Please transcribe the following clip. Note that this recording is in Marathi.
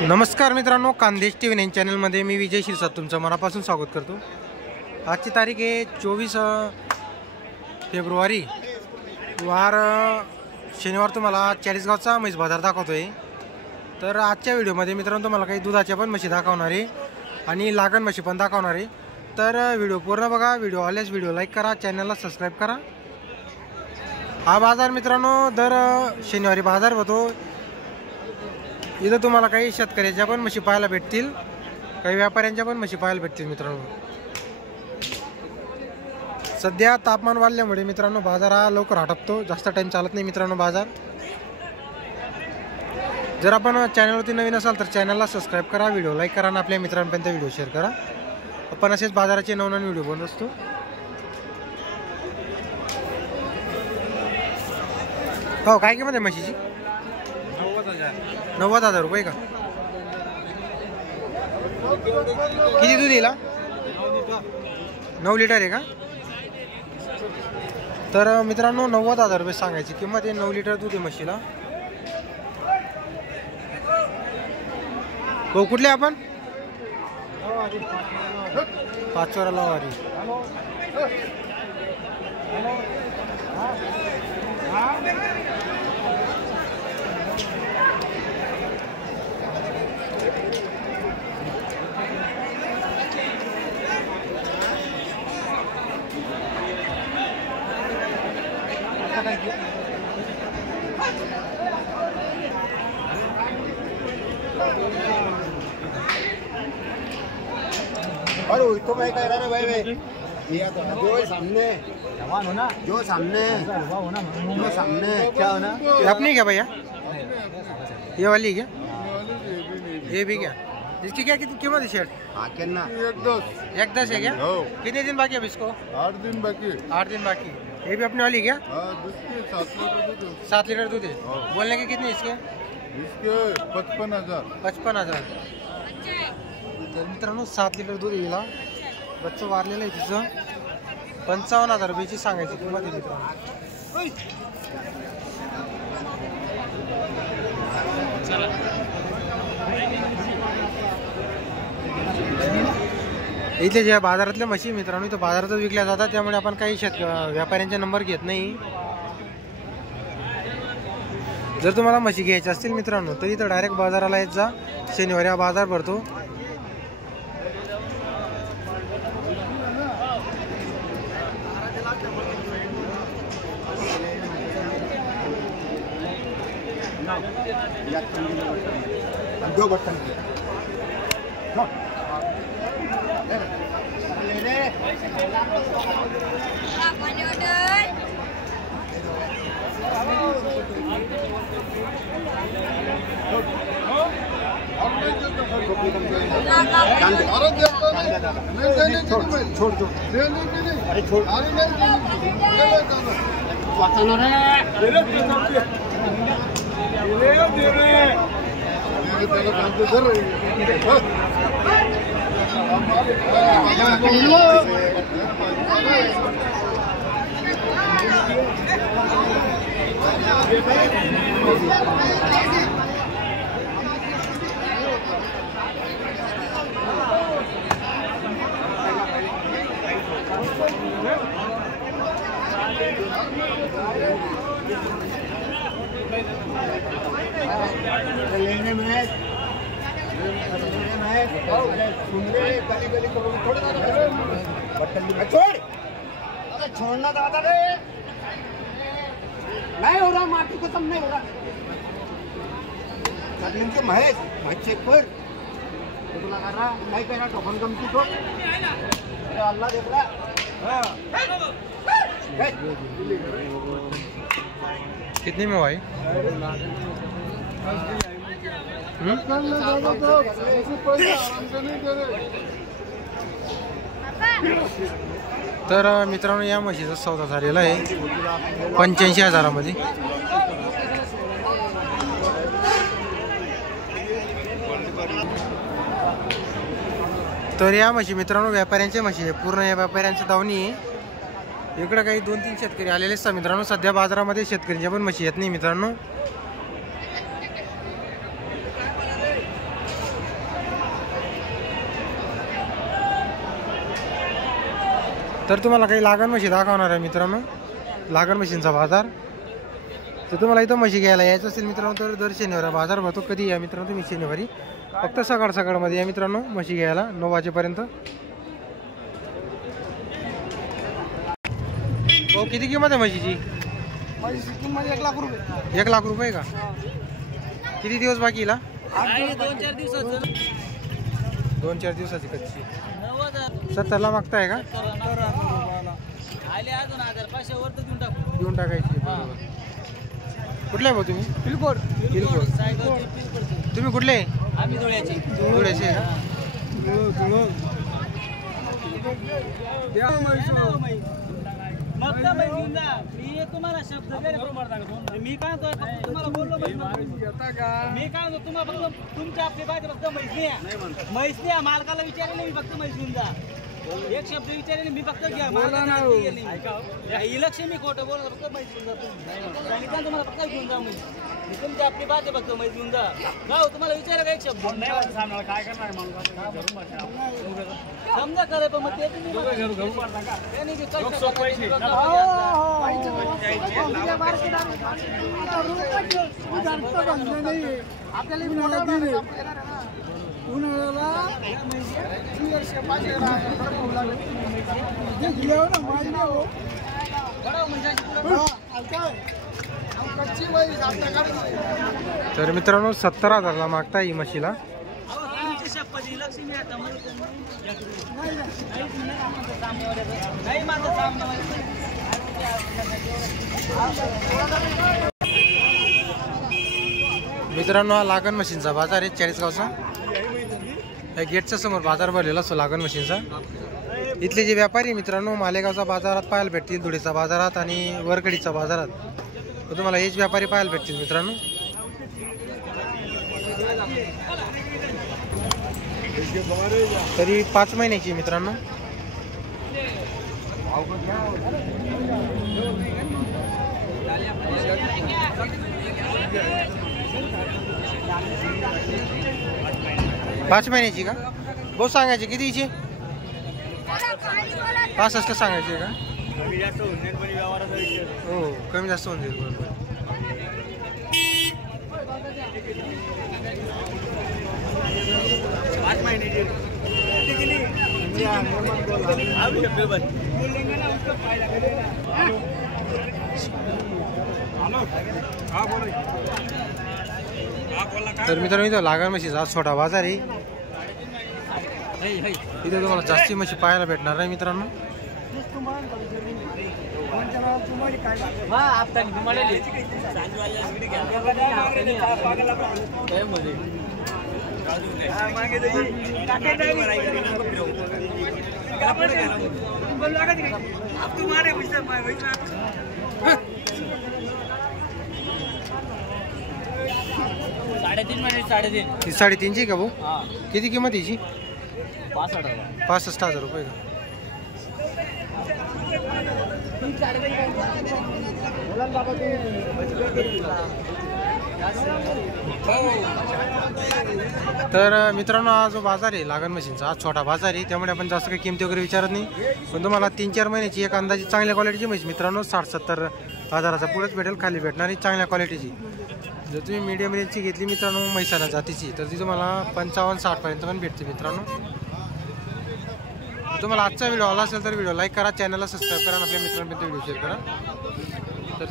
नमस्कार मित्रांनो, खानदेश टी व्ही 9 चॅनलमध्ये मी विजय शिरसाट तुमचं मनापासून स्वागत करतो। आजची तारीख आहे 24 फेब्रुवारी, वार शनिवार। तुम्हाला चाळीसगावचा म्हैस बाजार दाखवतोय। तर आजच्या व्हिडिओमध्ये मित्रांनो तुम्हाला काही दुधाच्या पण म्हशी दाखवणार आहे आणि लागण म्हशी पण दाखवणार आहे। तर व्हिडिओ पूर्ण बघा। व्हिडिओ आल्यास व्हिडिओ लाईक करा, चॅनलला सबस्क्राईब करा। हा बाजार मित्रांनो दर शनिवारी बाजार होतो। इथं तुम्हाला काही शेतकऱ्याच्या पण म्हशी पाहायला भेटतील, काही व्यापाऱ्यांच्या पण म्हशी पाहायला भेटतील मित्रांनो। सध्या तापमान वाढल्यामुळे मित्रांनो बाजार हा लवकर आटपतो, जास्त टाइम चालत नाही मित्रांनो बाजार। जर आपण चॅनलवरती नवीन असाल तर चॅनलला सबस्क्राईब करा, व्हिडिओ लाईक करा आणि आपल्या मित्रांपर्यंत व्हिडिओ शेअर करा। आपण असेच बाजाराचे नवनवीन व्हिडिओ बनवत असतो। हो, काय किंमत आहे म्हशीची? 90,000 रुपये का? किती दूध येईल? 9 लिटर आहे का? तर मित्रांनो 90,000 रुपये सांगायची किंमत आहे। 9 लिटर दूध आहे म्हशीला। हो, कुठले आपण? पाचोरा लवारी। और तो मैं कह रहा भाई ये तो जो सामने जवान हो ना, जो सामने क्या होना अपनी क्या भैया? ये वाली क्या? ये भी क्या? इसकी क्या कितनी कीमत है शर्ट? ना 110 है क्या? कितने दिन बाकी अब इसको? 8 दिन बाकी। 8 दिन बाकी। ये भी अपने वाली क्या? 7 लीटर दूध है। बोलने के कितने इसके? 55,000। तर मित्रांनो 7 लिटर दूध येईल। बच्चं वारलेलं आहे तिचं। 55,000 रुपयाची सांगायची किंमत आहे मित्रांनो। इथले ज्या बाजारातल्या म्हशी मित्रांनो इथं बाजारातच विकल्या जातात, त्यामुळे आपण काही व्यापाऱ्यांचे नंबर घेत नाही। जर तुम्हाला म्हशी घ्यायच्या असतील मित्रांनो तर इथं डायरेक्ट बाजाराला येत जा। शनिवारी हा बाजार भरतो। दो बर्तन छोड़ दो। अरे छोड़ लेने में छोड़, अरे छोड़ना दादा रे, नहीं हो रहा, माटी को तब नहीं हो रहा। इनके महेश चेक कर लगा रहा, नहीं कह रहा टोकन कमती को। अरे अल्लाह देख रहा। कितने में भाई? तर मित्रांनो या म्हशीचा सौदा झालेला आहे 85,000 मध्ये। तर या म्हशी मित्रांनो व्यापाऱ्यांच्या म्हशी आहे, पूर्ण या व्यापाऱ्यांची दावणी आहे। इकडे काही 2-3 शेतकरी आलेले असतात मित्रांनो। सध्या बाजारामध्ये शेतकऱ्यांच्या पण म्हशी येत नाही मित्रांनो। तर तुम्हाला काही लागण म्हशी दाखवणार आहे मित्रांनो, लागण म्हशींचा बाजार. तर तुम्हाला इथं म्हशी घ्यायला यायचं असेल मित्रांनो तर दर शनिवारी बाजार भरतो. कधी या मित्रांनो तुम्ही शनिवारी, फक्त सकाळ सकाळमध्ये या मित्रांनो म्हशी घ्यायला 9 वाजेपर्यंत. हो, किती किंमत आहे म्हशीची? माझी किंमत 1 लाख रुपये. 1 लाख रुपये का? किती दिवस बाकी हिला? 2-4 दिवसाचं. 2-4 दिवसाची कच्ची. 70ला मागताय का? आले अजून 1500 वर तर देऊन टाकू. देऊन टाकायची. बरोबर. कुठले भाऊ तुम्ही? पिलकोड. बिलकुल. तुम्ही कुठले? आम्ही धुळ्याची. धुळ्याचे आहे का? मग तर बाई घेऊन जा. मी तुम्हाला शब्द दिले. मी काय म्हणतो तुम्हाला बोललो मी काय म्हणतो तुम्हाला फक्त तुमच्या आपली पाहिजे फक्त म्हैस नाही मालकाला विचारले मी फक्त म्हैस घेऊन जा. एक शब्द विचारले मी फक्त घ्या लक्ष मी खोटं बोलत फक्त म्हैस घेऊन जा. सांगितलं तुम्हाला फक्त घेऊन जा म्हैस. तुमची आपली बात आहे फक्त म्हैस घेऊन जा. गाव तुम्हाला विचारा का एक शब्द काय करणार समजा खरं पण मग ते तुम्ही तर मित्रांनो 70,000ला मागता ही म्हशीला. मित्रांनो हा लागण मशीनचा बाजार आहे 40 गावचा. या गेटच्या समोर बाजार भरलेला असतो लागण मशीनचा. इथले जे व्यापारी मित्रांनो मालेगावचा बाजारात पाहायला भेटतील, धुळेचा बाजारात आणि वरकडीचा बाजारात. तर तुम्हाला हेच व्यापारी पाहायला भेटतील मित्रांनो. तरी 5 महिन्याची मित्रांनो. पाच महिन्याची का? बहुत सांगायची कितीची? 65 सांगायची का? हो, कमी जास्त होऊन जाईल. बरोबर. तर मित्रांनो इथं लागण म्हशीचा छोटा बाजार आहे. इथे तुम्हाला जास्ती म्हशी पाहायला भेटणार नाही मित्रांनो. ती 3.5ची का भाऊ? किती किंमत हिची? 65,000 रुपये का? तर मित्रांनो हा जो बाजार आहे लागण मशीनचा हा छोटा बाजार आहे, त्यामुळे आपण जास्त काही किमती वगैरे विचारत नाही. पण तुम्हाला 3-4 महिन्याची एक अंदाजी चांगल्या क्वालिटीची म्हशी मित्रांनो 60-70 हजाराचा पुढेच भेटेल, खाली भेटणारी चांगल्या क्वालिटीची. जर तुम्ही मीडियम रेंजची घेतली मित्रांनो म्हैसाणा जातीची तर ती तुम्हाला 55-60 पर्यंत पण भेटते मित्रांनो. तुम्हाला आजचा व्हिडिओ आला असेल तर व्हिडिओ लाईक करा, चॅनलला सबस्क्राईब करा आणि आपल्या मित्रांपर्यंत व्हिडिओ शेअर करा. तर